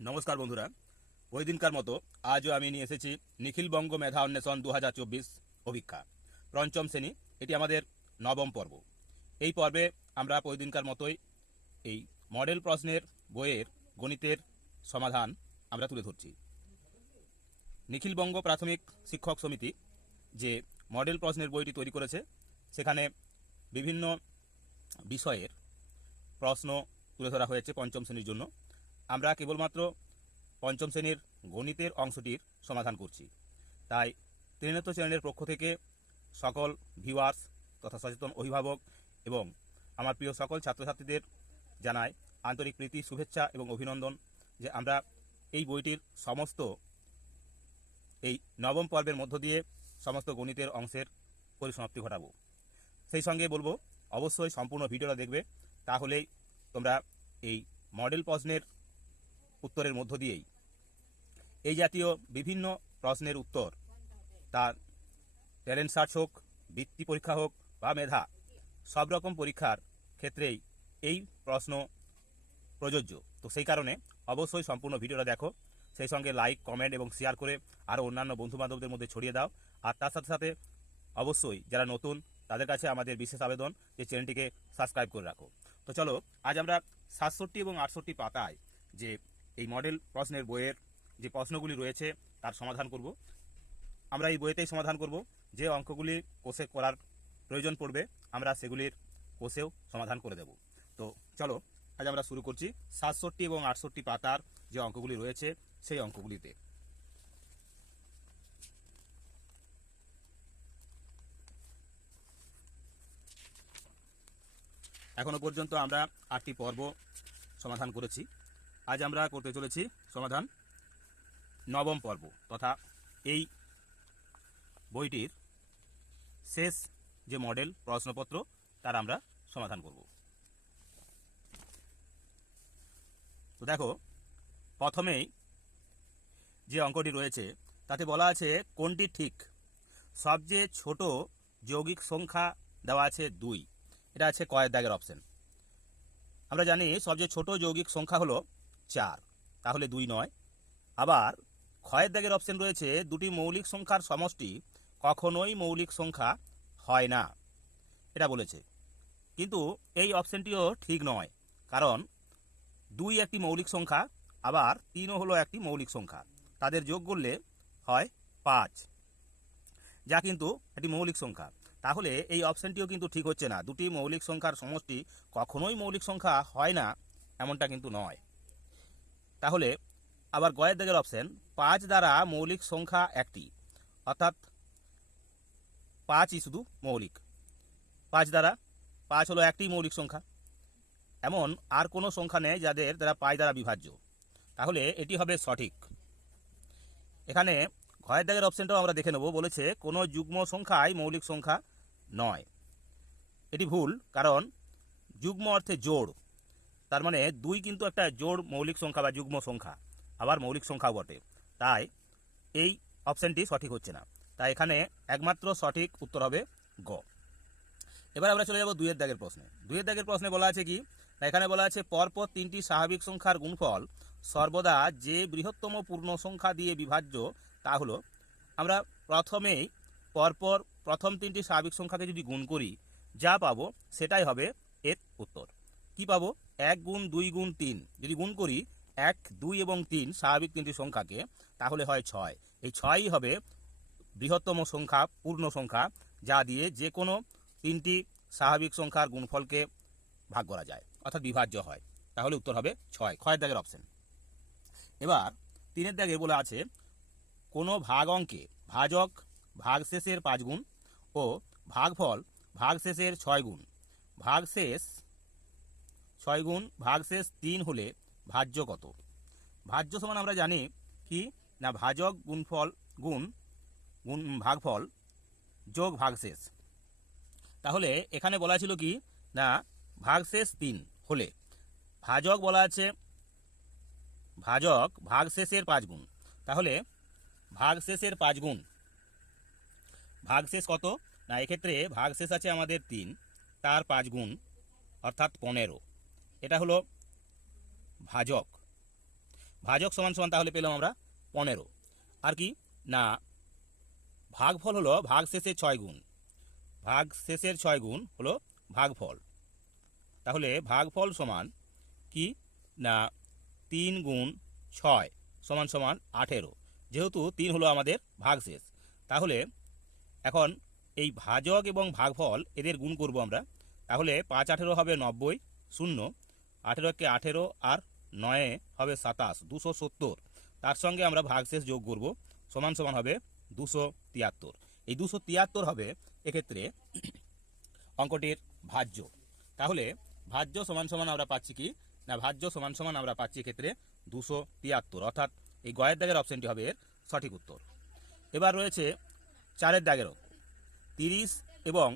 নমস্কার বন্ধুরা। ওই দিনকার মতো আজও আমি নিয়ে এসেছি নিখিলবঙ্গ মেধা অন্বেষণ দু হাজার চব্বিশ অভিক্ষা। পঞ্চম শ্রেণি, এটি আমাদের নবম পর্ব। এই পর্বে আমরা ওই দিনকার মতোই এই মডেল প্রশ্নের বইয়ের গণিতের সমাধান আমরা তুলে ধরছি। নিখিলবঙ্গ প্রাথমিক শিক্ষক সমিতি যে মডেল প্রশ্নের বইটি তৈরি করেছে, সেখানে বিভিন্ন বিষয়ের প্রশ্ন তুলে ধরা হয়েছে পঞ্চম শ্রেণির জন্য। আমরা কেবলমাত্র পঞ্চম শ্রেণির গণিতের অংশটির সমাধান করছি। তাই ত্রিনেত্র চ্যানেলের পক্ষ থেকে সকল ভিউয়ার্স তথা সচেতন অভিভাবক এবং আমার প্রিয় সকল ছাত্রছাত্রীদের জানায় আন্তরিক প্রীতি, শুভেচ্ছা এবং অভিনন্দন যে আমরা এই বইটির সমস্ত এই নবম পর্বের মধ্য দিয়ে সমস্ত গণিতের অংশের পরিসমাপ্তি ঘটাবো। সেই সঙ্গে বলব, অবশ্যই সম্পূর্ণ ভিডিওটা দেখবে, তাহলেই তোমরা এই মডেল প্রশ্নের উত্তরের মধ্য দিয়েই। এই জাতীয় বিভিন্ন প্রশ্নের উত্তর তার ট্যালেন্ট সার্চ হোক, বৃত্তি পরীক্ষা হোক বা মেধা, সব রকম পরীক্ষার ক্ষেত্রেই এই প্রশ্ন প্রযোজ্য। তো সেই কারণে অবশ্যই সম্পূর্ণ ভিডিওটা দেখো, সেই সঙ্গে লাইক কমেন্ট এবং শেয়ার করে আরও অন্যান্য বন্ধুবান্ধবদের মধ্যে ছড়িয়ে দাও। আর তার সাথে সাথে অবশ্যই যারা নতুন, তাদের কাছে আমাদের বিশেষ আবেদন যে চ্যানেলটিকে সাবস্ক্রাইব করে রাখো। তো চলো, আজ আমরা সাতষট্টি এবং আটষট্টি পাতায় যে এই মডেল প্রশ্নের বইয়ের যে প্রশ্নগুলি রয়েছে, তার সমাধান করব। আমরা এই বইতেই সমাধান করব। যে অঙ্কগুলি কোষে করার প্রয়োজন পড়বে, আমরা সেগুলির কোষেও সমাধান করে দেব। তো চলো, আজ আমরা শুরু করছি। সাতষট্টি এবং আটষট্টি পাতার যে অঙ্কগুলি রয়েছে, সেই অঙ্কগুলিতে। এখনও পর্যন্ত আমরা আটটি পর্ব সমাধান করেছি। আজ আমরা করতে চলেছি সমাধান নবম পর্ব তথা এই বইটির শেষ যে মডেল প্রশ্নপত্র, তার আমরা সমাধান করব। তো দেখো, প্রথমেই যে অঙ্কটি রয়েছে, তাতে বলা আছে কোনটি ঠিক। সবচেয়ে ছোট যৌগিক সংখ্যা দেওয়া আছে দুই। এটা আছে কয়ের দাগের অপশন আমরা জানি সবচেয়ে ছোট যৌগিক সংখ্যা হলো চার। তাহলে দুই নয়। আবার ক্ষয়ের দাগের অপশন রয়েছে, দুটি মৌলিক সংখ্যার সমষ্টি কখনোই মৌলিক সংখ্যা হয় না। এটা বলেছে। কিন্তু এই অপশনটিও ঠিক নয়, কারণ দুই একটি মৌলিক সংখ্যা, আবার তিনও হলো একটি মৌলিক সংখ্যা। তাদের যোগ করলে হয় পাঁচ। যা কিন্তু একটি মৌলিক সংখ্যা। তাহলে এই অপশনটিও কিন্তু ঠিক হচ্ছে না। দুটি মৌলিক সংখ্যার সমষ্টি কখনোই মৌলিক সংখ্যা হয় না, এমনটা কিন্তু নয়। তাহলে আবার গয়ের দাগের অপশন পাঁচ দ্বারা মৌলিক সংখ্যা একটি, অর্থাৎ পাঁচই শুধু মৌলিক। পাঁচ দ্বারা, পাঁচ হলো একটি মৌলিক সংখ্যা। এমন আর কোনো সংখ্যা নেই যাদের দ্বারা পাঁচ দ্বারা বিভাজ্য। তাহলে এটি হবে সঠিক। এখানে ঘয়ের দাগের অপশনটাও আমরা দেখে নেব, বলেছে কোনো যুগ্ম সংখ্যাই মৌলিক সংখ্যা নয়। এটি ভুল, কারণ যুগ্ম অর্থে জোড়। তার মানে দুই কিন্তু একটা জোড় মৌলিক সংখ্যা বা যুগ্ম সংখ্যা, আবার মৌলিক সংখ্যাও বটে। তাই এই অপশনটি সঠিক হচ্ছে না। তাই এখানে একমাত্র সঠিক উত্তর হবে গ। এবার আমরা চলে যাব দুইয়ের দাগের প্রশ্নে। দুইয়ের দাগের প্রশ্নে বলা আছে কি? এখানে বলা আছে পরপর তিনটি স্বাভাবিক সংখ্যার গুণফল সর্বদা যে বৃহত্তম পূর্ণ সংখ্যা দিয়ে বিভাজ্য, তা হলো আমরা প্রথমেই পরপর প্রথম তিনটি স্বাভাবিক সংখ্যাকে যদি গুণ করি, যা পাবো সেটাই হবে এর উত্তর। কি পাবো? এক গুণ, দুই গুণ, তিন। যদি গুণ করি, এক, দুই এবং তিন স্বাভাবিক তিনটি সংখ্যাকে, তাহলে হয় ছয়। এই ছয়ই হবে বৃহত্তম সংখ্যা, পূর্ণ সংখ্যা, যা দিয়ে যে কোনো তিনটি স্বাভাবিক সংখ্যার গুণফলকে ভাগ করা যায়, অর্থাৎ বিভাজ্য হয়। তাহলে উত্তর হবে ছয়, ক্ষয়ের দাগের অপশন এবার, তিনের দাগে বলে আছে, কোনো ভাগ অঙ্কে ভাজক ভাগশেষের পাঁচ গুণ ও ভাগফল ভাগশেষের ছয় গুণ। ভাগশেষ ছয় গুণ ভাগশেষ তিন হলে ভাজ্য কত? ভাজ্য সমান আমরা জানি কি? না, ভাজক গুণফল গুণ গুণ ভাগফল যোগ ভাগশেষ তাহলে এখানে বলা ছিল কি? না ভাগশেষ তিন হলে। ভাজক বলা আছে, ভাজক ভাগশেষের পাঁচ গুণ। তাহলে ভাগশেষের পাঁচ গুণ। ভাগশেষ কত? না, এক্ষেত্রে ভাগশেষ আছে আমাদের তিন, তার পাঁচ গুণ, অর্থাৎ পনেরো। এটা হলো ভাজক। ভাজক সমান সমান তাহলে পেলাম আমরা পনেরো। আর কি? না, ভাগফল হলো ভাগ শেষের ছয় গুণ। ভাগ শেষের ছয় গুণ হলো ভাগফল। তাহলে ভাগফল সমান কি? না, তিন গুণ ছয় সমান সমান আঠেরো। যেহেতু তিন হলো আমাদের ভাগশেষ। তাহলে এখন এই ভাজক এবং ভাগফল এদের গুণ করব আমরা। তাহলে পাঁচ আঠেরো হবে নব্বই, শূন্য। আঠেরোকে আঠেরো আর নয়ে হবে সাতাশ, দুশো সত্তর। তার সঙ্গে আমরা ভাগশেষ যোগ করব, সমান সমান হবে দুশো তিয়াত্তর। এই দুশো তিয়াত্তর হবে এক্ষেত্রে অঙ্কটির ভাজ্য। তাহলে ভাজ্য সমান সমান আমরা পাচ্ছি কি? না, ভাজ্য সমান সমান আমরা পাচ্ছি এক্ষেত্রে দুশো তিয়াত্তর। অর্থাৎ এই গয়ের দাগের অপশনটি হবে এর সঠিক উত্তর। এবার রয়েছে চারের দাগেরও। তিরিশ এবং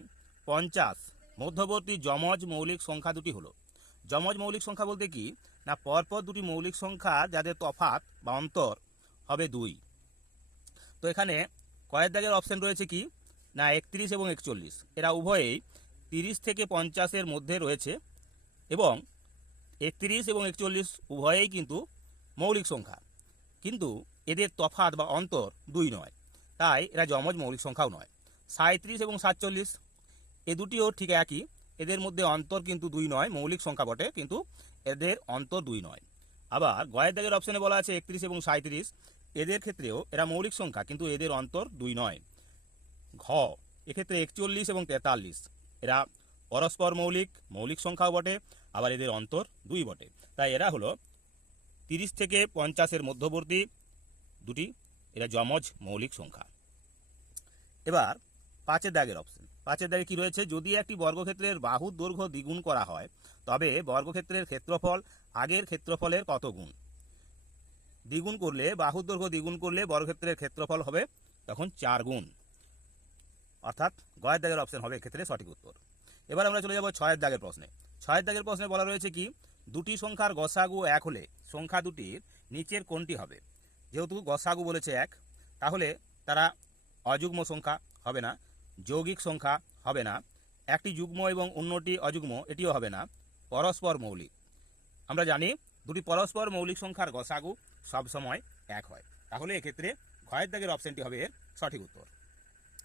পঞ্চাশ, মধ্যবর্তী যমজ মৌলিক সংখ্যা দুটি হলো। যমজ মৌলিক সংখ্যা বলতে কি? না, পরপর দুটি মৌলিক সংখ্যা যাদের তফাত বা অন্তর হবে দুই। তো এখানে কয়ের দাগের অপশন রয়েছে কি? না, একত্রিশ এবং একচল্লিশ। এরা উভয়েই তিরিশ থেকে পঞ্চাশের মধ্যে রয়েছে এবং একত্রিশ এবং একচল্লিশ উভয়েই কিন্তু মৌলিক সংখ্যা। কিন্তু এদের তফাত বা অন্তর দুই নয়। তাই এরা যমজ মৌলিক সংখ্যাও নয়। সাঁত্রিশ এবং সাতচল্লিশ, এ দুটিও ঠিক একই। এদের মধ্যে অন্তর কিন্তু দুই নয়, মৌলিক সংখ্যা বটে, কিন্তু এদের অন্তর দুই নয়। আবার গয়ের দাগের অপশনে বলা আছে একত্রিশ এবং সাঁত্রিশ এদের ক্ষেত্রেও এরা মৌলিক সংখ্যা, কিন্তু এদের অন্তর দুই নয়। ঘ, এক্ষেত্রে একচল্লিশ এবং তেতাল্লিশ। এরা পরস্পর মৌলিক মৌলিক সংখ্যাও বটে, আবার এদের অন্তর দুই বটে। তাই এরা হলো তিরিশ থেকে পঞ্চাশের মধ্যবর্তী দুটি, এরা যমজ মৌলিক সংখ্যা। এবার পাঁচের দাগের অপশন। পাঁচের দাগে কি রয়েছে? যদি একটি বর্গক্ষেত্রের বাহুর দৈর্ঘ্য দ্বিগুণ করা হয়, তবে বর্গক্ষেত্রের ক্ষেত্রফল আগের ক্ষেত্রফলের কত গুণ? দ্বিগুণ করলে বাহুর দৈর্ঘ্য দ্বিগুণ করলে বর্গক্ষেত্রের ক্ষেত্রফল হবে তখন চার গুণ। অর্থাৎ গয়ের দাগের অপশন হবে এক্ষেত্রে সঠিক উত্তর। এবার আমরা চলে যাব ছয়ের দাগের প্রশ্নে। ছয়ের দাগের প্রশ্নে বলা রয়েছে কি, দুটি সংখ্যার গসাগু এক হলে সংখ্যা দুটির নিচের কোনটি হবে? যেহেতু গসাগু বলেছে এক, তাহলে তারা অযুগ্ম সংখ্যা হবে না। যৌগিক সংখ্যা হবে না। একটি যুগ্ম এবং অন্যটি অযুগ্ম, এটিও হবে না। পরস্পর মৌলিক। আমরা জানি দুটি পরস্পর মৌলিক সংখ্যার গসাগু সবসময় এক হয়। তাহলে এক্ষেত্রে ঘয়ের দাগের অপশনটি হবে এর সঠিক উত্তর।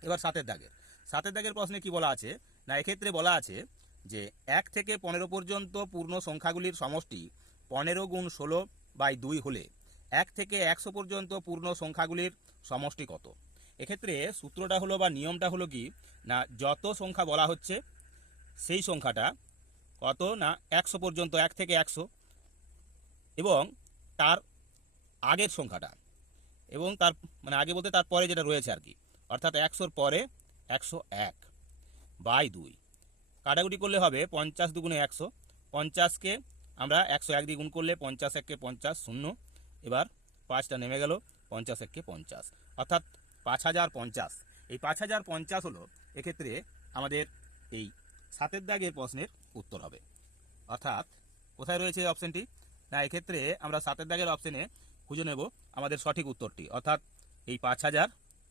এবার সাতের দাগের। সাতের দাগের প্রশ্নে কি বলা আছে? না, এক্ষেত্রে বলা আছে যে এক থেকে পনেরো পর্যন্ত পূর্ণ সংখ্যাগুলির সমষ্টি পনেরো গুণ ষোলো বাই দুই হলে এক থেকে একশো পর্যন্ত পূর্ণ সংখ্যাগুলির সমষ্টি কত? এক্ষেত্রে সূত্রটা হলো বা নিয়মটা হলো কি? না, যত সংখ্যা বলা হচ্ছে, সেই সংখ্যাটা কত না একশো পর্যন্ত, এক থেকে একশো, এবং তার আগের সংখ্যাটা, এবং তার মানে আগে বলতে তার পরে যেটা রয়েছে আর কি, অর্থাৎ একশোর পরে একশো এক বাই দুই। কাটাকুটি করলে হবে পঞ্চাশ দুগুণে একশো, পঞ্চাশকে আমরা একশো এক দিয়ে গুণ করলে পঞ্চাশ এককে পঞ্চাশ শূন্য, এবার পাঁচটা নেমে গেল পঞ্চাশ এককে পঞ্চাশ। অর্থাৎ পাঁচ হাজার পঞ্চাশ। এই পাঁচ হাজার পঞ্চাশ হলো এক্ষেত্রে আমাদের এই সাতের দাগের প্রশ্নের উত্তর হবে। অর্থাৎ কোথায় রয়েছে অপশনটি না, এক্ষেত্রে আমরা সাতের দাগের অপশানে খুঁজে নেব আমাদের সঠিক উত্তরটি। অর্থাৎ এই পাঁচ হাজার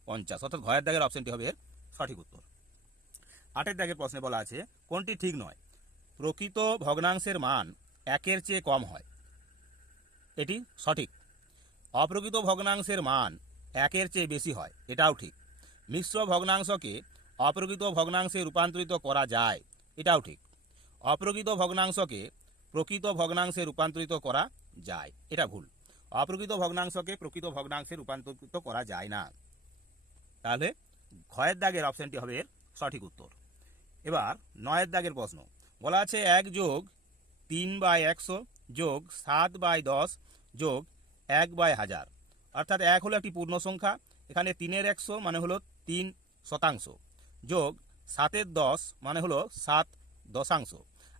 পঞ্চাশ, অর্থাৎ ঘয়ের দাগের অপশনটি হবে এর সঠিক উত্তর। আটের দাগের প্রশ্নে বলা আছে, কোনটি ঠিক নয়? প্রকৃত ভগ্নাংশের মান একের চেয়ে কম হয়। এটি সঠিক। অপ্রকৃত ভগ্নাংশের মান একের চেয়ে বেশি হয়, এটাও ঠিক। মিশ্র ভগ্নাংশকে অপ্রকৃত ভগ্নাংশে রূপান্তরিত করা যায়, এটাও ঠিক। অপ্রকৃত ভগ্নাংশকে প্রকৃত ভগ্নাংশে রূপান্তরিত করা যায়, এটা ভুল। অপ্রকৃত ভগ্নাংশকে প্রকৃত ভগ্নাংশে রূপান্তরিত করা যায় না। তাহলে ক্ষয়ের দাগের অপশনটি হবে এর সঠিক উত্তর। এবার নয়ের দাগের প্রশ্ন। বলা আছে এক যোগ তিন বাই একশো যোগ সাত বাই দশ যোগ এক বাই হাজার। অর্থাৎ এক হলো একটি পূর্ণ সংখ্যা, এখানে তিনের একশো মানে হলো তিন শতাংশ, যোগ সাতের দশ মানে হলো সাত দশাংশ,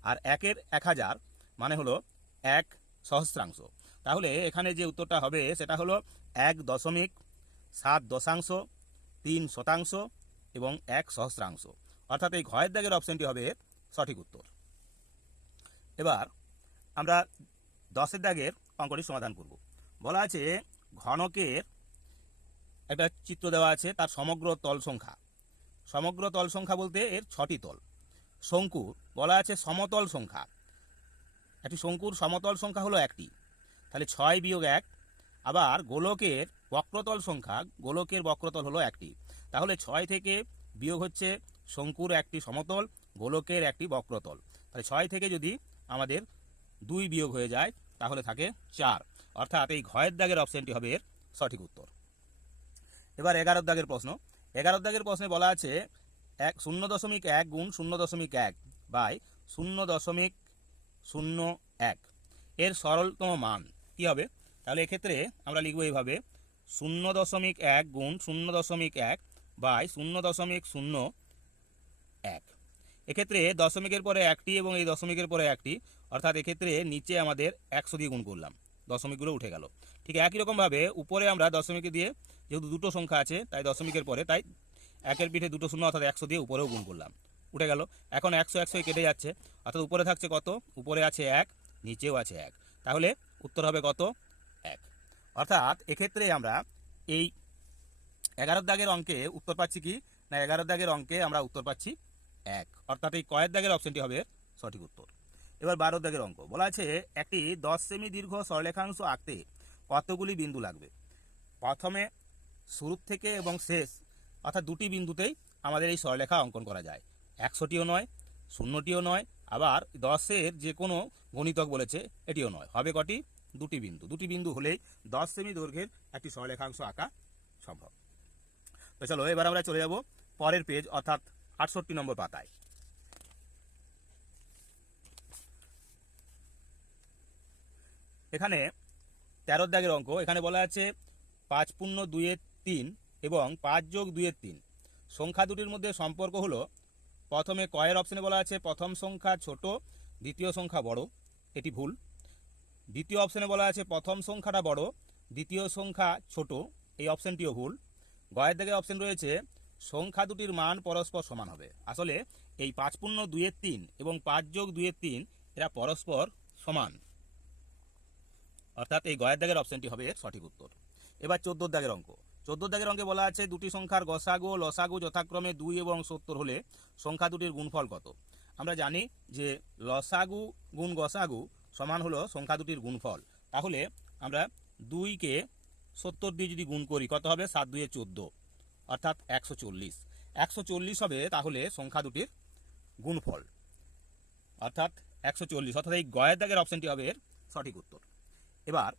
আর একের এক হাজার মানে হলো এক সহস্রাংশ। তাহলে এখানে যে উত্তরটা হবে সেটা হলো এক দশমিক সাত দশাংশ, তিন শতাংশ এবং এক সহস্রাংশ। অর্থাৎ এই ঘয়ের দাগের অপশনটি হবে সঠিক উত্তর। এবার আমরা দশের দাগের অঙ্কটি সমাধান করব। বলা আছে ঘনকের একটা চিত্র দেওয়া আছে, তার সমগ্র তল সংখ্যা। সমগ্র তল সংখ্যা বলতে এর ছটি তল। শঙ্কুর, বলা আছে সমতল সংখ্যা। একটি শঙ্কুর সমতল সংখ্যা হলো একটি। তাহলে ছয় বিয়োগ এক, আবার গোলকের বক্রতল সংখ্যা, গোলকের বক্রতল হলো একটি। তাহলে ছয় থেকে বিয়োগ হচ্ছে শঙ্কুর একটি সমতল, গোলকের একটি বক্রতল। তাহলে ছয় থেকে যদি আমাদের দুই বিয়োগ হয়ে যায় তাহলে থাকে চার। অর্থাৎ এই ঘয়ের দাগের অপশনটি হবে এর সঠিক উত্তর। এবার এগারো দাগের প্রশ্ন। এগারো দাগের প্রশ্নে বলা আছে এক শূন্য দশমিক এক গুণ শূন্য দশমিক এক বাই শূন্য দশমিক শূন্য এক। এর সরলতম মান কি হবে? তাহলে এক্ষেত্রে আমরা লিখব এইভাবে, শূন্য দশমিক এক গুণ শূন্য দশমিক এক বাই শূন্য দশমিক শূন্য এক। এক্ষেত্রে দশমিকের পরে একটি এবং এই দশমিকের পরে একটি, অর্থাৎ এক্ষেত্রে নিচে আমাদের একশো দিয়ে গুণ করলাম। দশমিকগুলো উঠে গেল। ঠিক একই রকমভাবে উপরে আমরা দশমিকে দিয়ে যেহেতু দুটো সংখ্যা আছে, তাই দশমিকের পরে তাই একের পিঠে দুটো শূন্য অর্থাৎ একশো দিয়ে উপরেও গুণ করলাম। উঠে গেল। এখন একশো একশোই কেটে যাচ্ছে। অর্থাৎ উপরে থাকছে কত? উপরে আছে এক, নিচেও আছে এক। তাহলে উত্তর হবে কত? এক। অর্থাৎ এক্ষেত্রে আমরা এই এগারো দাগের অঙ্কে উত্তর পাচ্ছি কি? না এগারোর দাগের অঙ্কে আমরা উত্তর পাচ্ছি এক। অর্থাৎ এই কয়ের দাগের অপশনটি হবে সঠিক উত্তর। এবার বারো দাগের অঙ্ক। বলা আছে, একটি দশ সেমি দীর্ঘ সরলেখাংশ আঁকতে কতগুলি বিন্দু লাগবে? প্রথমে শুরু থেকে এবং শেষ, অর্থাৎ দুটি বিন্দুতেই আমাদের এই সরলেখা অঙ্কন করা যায়। একশোটিও নয়, শূন্যটিও নয়, আবার দশের যে কোনো গণিতক বলেছে, এটিও নয়। হবে কটি? দুটি বিন্দু। দুটি বিন্দু হলেই দশ সেমি দৈর্ঘ্যের একটি সরলেখাংশ আঁকা সম্ভব। তো চলো, এবার আমরা চলে যাব পরের পেজ অর্থাৎ আটষট্টি নম্বর পাতায়। এখানে তেরো দাগের অঙ্ক, এখানে বলা আছে পাঁচ পূর্ণ দুইয়ের তিন এবং পাঁচ যোগ দুইয়ের তিন। সংখ্যা দুটির মধ্যে সম্পর্ক হলো, প্রথমে কয়ের অপশনে বলা আছে, প্রথম সংখ্যা ছোট, দ্বিতীয় সংখ্যা বড়, এটি ভুল। দ্বিতীয় অপশনে বলা আছে, প্রথম সংখ্যাটা বড়, দ্বিতীয় সংখ্যা ছোট, এই অপশনটিও ভুল। গয়ের দিকে অপশন রয়েছে সংখ্যা দুটির মান পরস্পর সমান হবে। আসলে এই পাঁচ পূর্ণ দুইয়ের তিন এবং পাঁচ যোগ দুইয়ের তিন, এরা পরস্পর সমান। অর্থাৎ এই গয়ের দাগের অপশনটি হবে এর সঠিক উত্তর। এবার চোদ্দোর দাগের অঙ্ক। চোদ্দোর দাগের অঙ্কে বলা আছে, দুটি সংখ্যার গসাগু লসাগু যথাক্রমে দুই এবং সত্তর হলে সংখ্যা দুটির গুণফল কত? আমরা জানি যে লসাগু গুণ গসাগু সমান হলো সংখ্যা দুটির গুণফল। তাহলে আমরা দুইকে সত্তর দিয়ে যদি গুণ করি, কত হবে? সাত দুয়ে চোদ্দ। অর্থাৎ একশো চল্লিশ। একশো চল্লিশ হবে তাহলে সংখ্যা দুটির গুণফল। অর্থাৎ একশো চল্লিশ, অর্থাৎ এই গয়ের দাগের অপশনটি হবে এর সঠিক উত্তর। এবার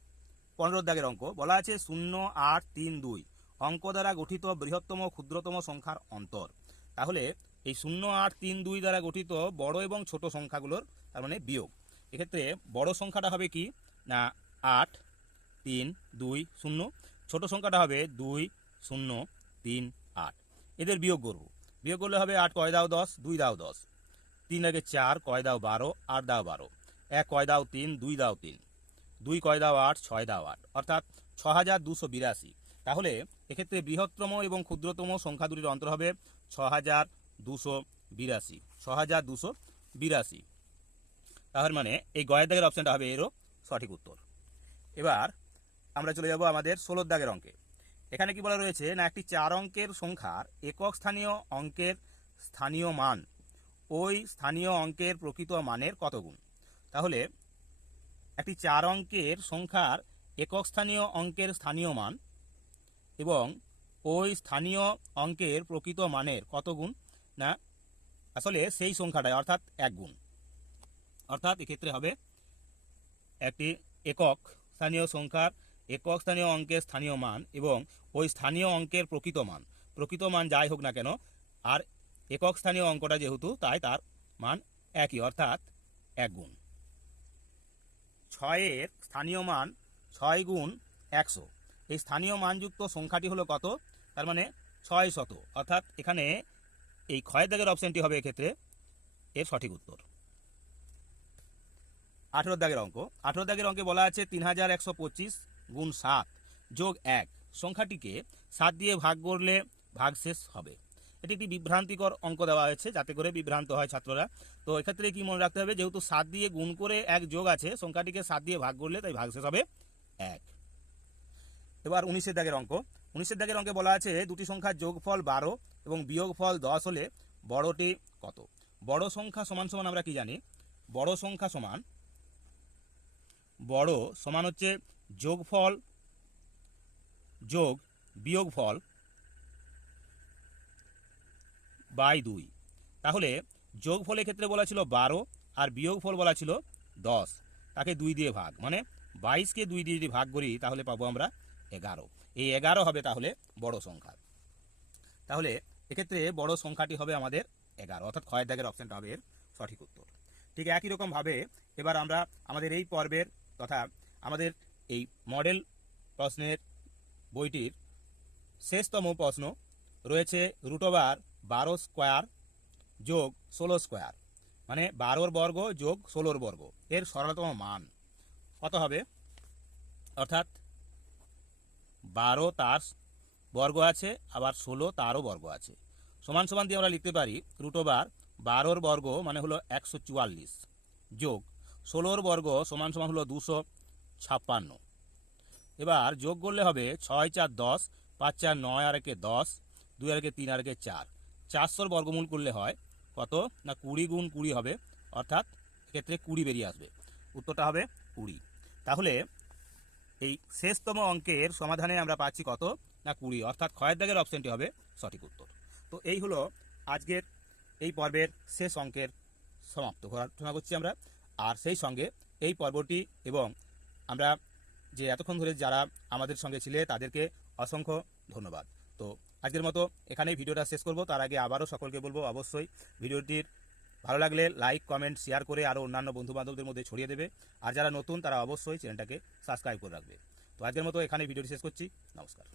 পনেরো দাগের অঙ্ক, বলা আছে শূন্য, আট, তিন, দুই, অঙ্ক দ্বারা গঠিত বৃহত্তম ক্ষুদ্রতম সংখ্যার অন্তর। তাহলে এই শূন্য, আট, তিন, দুই দ্বারা গঠিত বড় এবং ছোট সংখ্যাগুলোর তার মানে বিয়োগ। এক্ষেত্রে বড় সংখ্যাটা হবে কি? না, আট, তিন, দুই, শূন্য। ছোট সংখ্যাটা হবে দুই, শূন্য। তিন, আট। এদের বিয়োগ করব। বিয়োগ করলে হবে আট, কয় দাও দশ? দুই দাও দশ। তিন আগে চার, কয় দাও বারো, আট দাও বারো। এক, কয় দাও তিন, দুই দাও তিন। দুই, কয় দাও আট, ছয় দাও আট। অর্থাৎ ছ হাজার দুশো বিরাশি। তাহলে এক্ষেত্রে বৃহত্তম এবং ক্ষুদ্রতম সংখ্যা দুটির অন্তর হবে ছ হাজার দুশো বিরাশি। ছ হাজার দুশো বিরাশি। তাহলে মানে এই গয়ের দাগের অপশনটা হবে এরও সঠিক উত্তর। এবার আমরা চলে যাব আমাদের ষোলোর দাগের অঙ্কে। এখানে কি বলা রয়েছে? না, একটি চার অঙ্কের সংখ্যার একক স্থানীয় অঙ্কের স্থানীয় মান। ওই স্থানীয় অঙ্কের প্রকৃত মানের কত গুণ? তাহলে, একটি চার অঙ্কের সংখ্যার একক স্থানীয় অঙ্কের স্থানীয় মান এবং ওই স্থানীয় অঙ্কের প্রকৃত মানের কত গুণ? না, আসলে সেই সংখ্যাটায় অর্থাৎ এক গুণ। অর্থাৎ এক্ষেত্রে হবে একটি একক স্থানীয় সংখ্যার একক স্থানীয় অঙ্কের স্থানীয় মান এবং ওই স্থানীয় অঙ্কের প্রকৃত মান। প্রকৃত মান যাই হোক না কেন, আর একক স্থানীয় অঙ্কটা যেহেতু, তাই তার মান একই, অর্থাৎ এক গুণ। ছয়ের স্থানীয় মান ছয় গুণ একশো। এই স্থানীয় মানযুক্ত সংখ্যাটি হলো কত? তার মানে ছয় শত। অর্থাৎ এখানে এই ক্ষয়ের দাগের অপশনটি হবে এক্ষেত্রে এর সঠিক উত্তর। আঠেরো দাগের অঙ্ক। আঠেরো দাগের অঙ্কে বলা আছে তিন হাজার একশো পঁচিশ গুণ সাত যোগ এক। সংখ্যাটিকে সাত দিয়ে ভাগ করলে ভাগ শেষ হবে। এটি একটি বিভ্রান্তিকর অঙ্ক দেওয়া হয়েছে, যাতে করে বিভ্রান্ত হয় ছাত্ররা। তো এক্ষেত্রে কি মনে রাখতে হবে? যেহেতু সাত দিয়ে গুণ করে এক যোগ আছে, সংখ্যাটিকে সাত দিয়ে ভাগ করলে তাই ভাগ শেষ হবে এক। এবার উনিশের দাগের অঙ্ক। উনিশের দাগের অঙ্কে বলা আছে, দুটি সংখ্যার যোগফল বারো এবং বিয়োগফল দশ হলে বড়টি কত? বড় সংখ্যা সমান সমান আমরা কি জানি? বড় সংখ্যা সমান, বড় সমান হচ্ছে যোগফল, যোগ বিয়োগ ফল বাই দুই। তাহলে যোগ ফলের ক্ষেত্রে বলা ছিল বারো আর বিয়োগ ফল বলা ছিল দশ। তাকে দুই দিয়ে ভাগ মানে বাইশকে দুই দিয়ে যদি ভাগ করি, তাহলে পাবো আমরা এগারো। এই এগারো হবে তাহলে বড় সংখ্যা। তাহলে এক্ষেত্রে বড় সংখ্যাটি হবে আমাদের এগারো, অর্থাৎ ক্ষয়ের দাগের অপশনটা হবে এর সঠিক উত্তর। ঠিক একই রকমভাবে এবার আমরা আমাদের এই পর্বের তথা আমাদের এই মডেল প্রশ্নের বইটির শেষতম প্রশ্ন রয়েছে রুটোবার বারো স্কোয়ার যোগ ষোলো স্কোয়ার মানে বারোর বর্গ যোগ ষোলোর বর্গ, এর সরলতম মান। কত হবে? অর্থাৎ বারো তার বর্গ আছে, আবার ষোলো তারও বর্গ আছে। সমান সমান দিয়ে আমরা লিখতে পারি রুটোবার বারোর বর্গ মানে হলো একশো চুয়াল্লিশ যোগ ষোলোর বর্গ সমান সমান হলো দুশো ছাপ্পান্ন। এবার যোগ করলে হবে ছয় চার দশ, পাঁচ চার নয় আর একে দশ, দুই আর একে তিন আর একে চার। চারশোর বর্গমূল করলে হয় কত? না, কুড়ি গুণ কুড়ি হবে, অর্থাৎ এক্ষেত্রে কুড়ি বেরিয়ে আসবে। উত্তরটা হবে কুড়ি। তাহলে এই শেষতম অঙ্কের সমাধানে আমরা পাচ্ছি কত? না, কুড়ি, অর্থাৎ ক্ষয়ের দাগের অপশনটি হবে সঠিক উত্তর। তো এই হলো আজকের এই পর্বের শেষ অঙ্কের সমাপ্ত। ঘোষণা করছি আমরা। আর সেই সঙ্গে এই পর্বটি এবং আমরা যে এতক্ষণ ধরে যারা আমাদের সঙ্গে ছিলে তাদেরকে অসংখ্য ধন্যবাদ। তো আজকের মতো এখানেই ভিডিওটা শেষ করব। তার আগে আবারও সকলকে বলব, অবশ্যই ভিডিওটির ভালো লাগলে লাইক, কমেন্ট, শেয়ার করে আরও অন্যান্য বন্ধুবান্ধবদের মধ্যে ছড়িয়ে দেবে। আর যারা নতুন, তারা অবশ্যই চ্যানেলটাকে সাবস্ক্রাইব করে রাখবে। তো আজকের মতো এখানে ভিডিওটি শেষ করছি। নমস্কার।